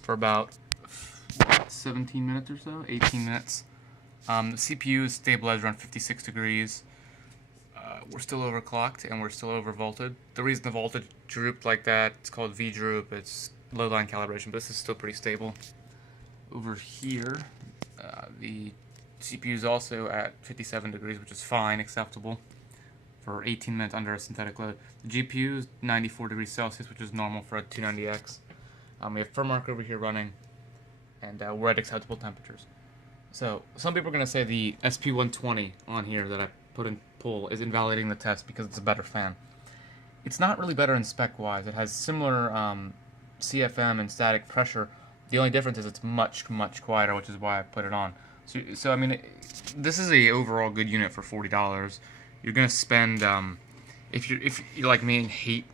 for about 17 minutes or so, 18 minutes. The CPU is stabilized around 56 degrees. We're still overclocked and we're still overvolted. The reason the voltage drooped like that, it's called V-droop. It's low line calibration, but this is still pretty stable. Over here, the CPU is also at 57 degrees, which is fine, acceptable for 18 minutes under a synthetic load. The GPU is 94 degrees Celsius, which is normal for a 290X. We have firmware over here running, and we're at acceptable temperatures. So, some people are going to say the SP120 on here that I put in pull is invalidating the test because it's a better fan. It's not really better in spec-wise. It has similar CFM and static pressure. The only difference is it's much, much quieter, which is why I put it on. So I mean, this is a overall good unit for $40. You're going to spend, if you like me and hate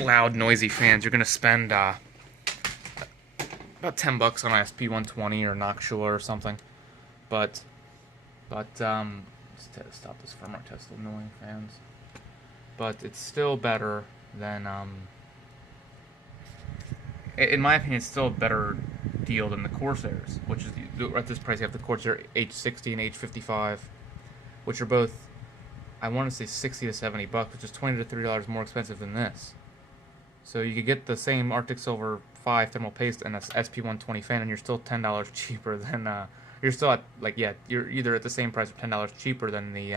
loud, noisy fans, you're going to spend about $10 on an SP120 or Noctua or something. But let's stop this firmware test, annoying fans. But it's still better than, in my opinion, it's still a better deal than the Corsairs, which is, at this price, you have the Corsair H60 and H55, which are both, I want to say $60 to $70, which is $20 to $30 more expensive than this. So you could get the same Arctic Silver 5 thermal paste and a SP120 fan, and you're still $10 cheaper than, you're still at, you're either at the same price or $10 cheaper than the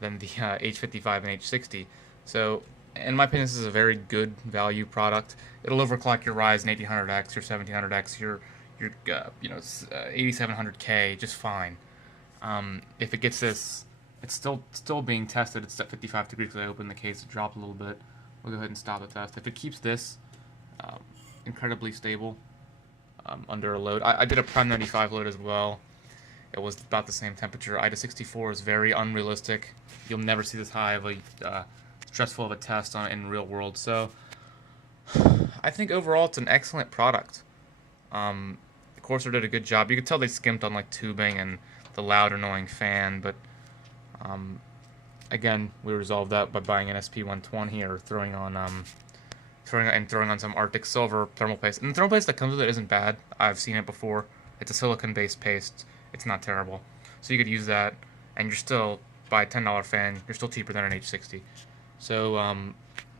H55 and H60. So, in my opinion, this is a very good value product. It'll overclock your Ryzen 1800X, your 1700X, your 8700K just fine. If it gets this, it's still being tested. It's at 55 degrees because I opened the case. It dropped a little bit. We'll go ahead and stop the test. If it keeps this incredibly stable under a load, I did a Prime 95 load as well. It was about the same temperature. IDA 64 is very unrealistic. You'll never see this high of a stressful of a test in real world. So I think overall it's an excellent product. The Corsair did a good job. You could tell they skimped on like tubing and the loud annoying fan, but again, we resolved that by buying an SP120 or throwing on some Arctic Silver thermal paste. And the thermal paste that comes with it isn't bad. I've seen it before. It's a silicone-based paste. It's not terrible. So you could use that, and you're still, by a $10 fan, you're still cheaper than an H60. So,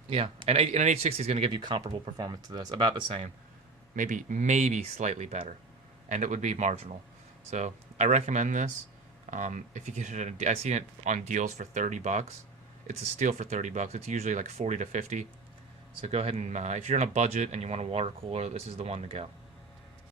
yeah. And an H60 is going to give you comparable performance to this, about the same. Maybe slightly better. And it would be marginal. So, I recommend this. If you get it, I've seen it on deals for $30. It's a steal for $30. It's usually like $40 to $50. So go ahead and, if you're on a budget and you want a water cooler, this is the one to go.